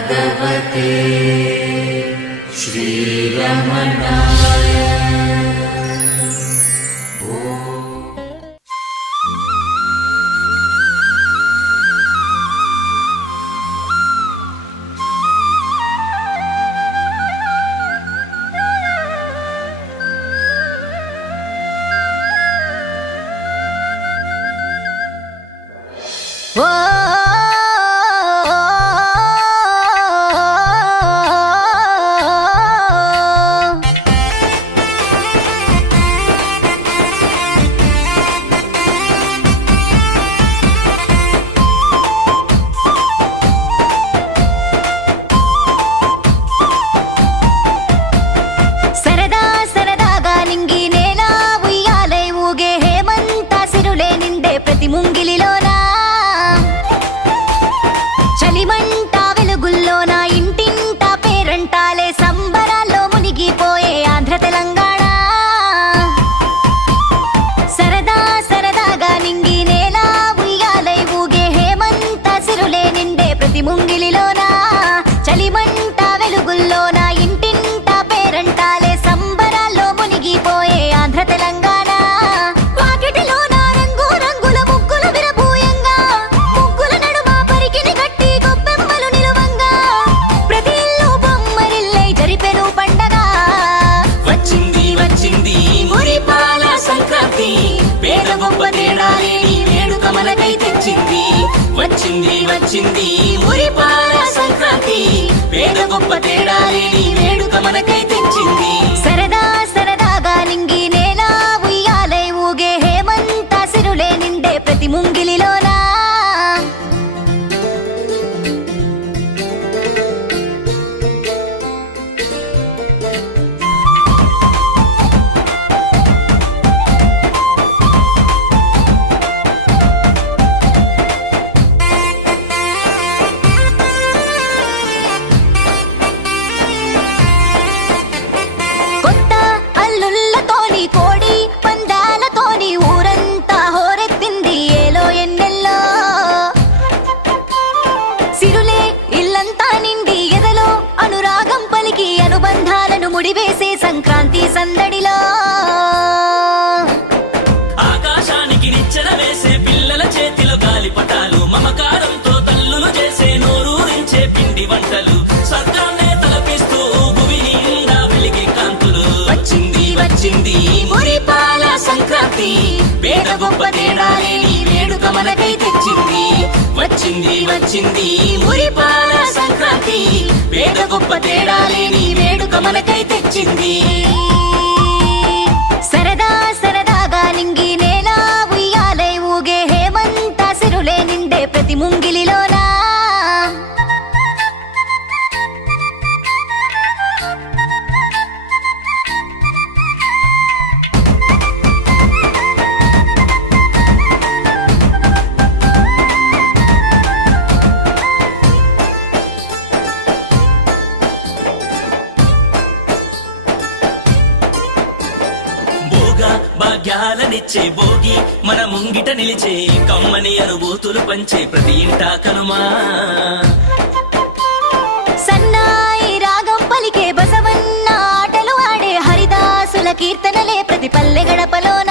ते श्रीरमणाय ఓ సిరివంట వెలుగుల్లో నా ఇంటింట పేరంటాలే సంబరాల్లో మునిగిపోయే ఆంధ్ర తెలంగాణ. సరదా సరదాగా నింగి నేల ఉయ్యాలై ఊగే హేమంత సిరులే నిండే ప్రతి ముంగిలిలోన వచ్చింది వచ్చింది. మురిపాల సంక్రాంతి. పేద గొప్ప తేడా ఈ ముడివేసే సంక్రాంతి సందడిలో. ఆకాశానికి నిచ్చెన వేసే పిల్లల చేతిలో గాలిపటాలు మమకారంతో తల్లులు చేసే నోరూరించే పిండి వంటలు స్వర్గాన్నే తలపిస్తూ భువి నిండా వెలిగే కాంతులు. వచ్చింది వచ్చింది మురిపాల సంక్రాంతి. పేద గొప్ప తేడాలే ఈ వేడుక మనకై తెచ్చింది. వచ్చింది వచ్చింది మురిపాల సంక్రాంతి. పేద గొప్ప ఈ వేడుక మనకై తెచ్చింది. భాగ్యాలనిచ్చే భోగి మన ముంగిట నిలిచే కమ్మని అనుభూతులు పంచే ప్రతి ఇంటా కనుమా. సన్నాయి రాగం పలికే బసవన్న ఆటలు ఆడే హరిదాసుల కీర్తనలే ప్రతి పల్లె గడపలోన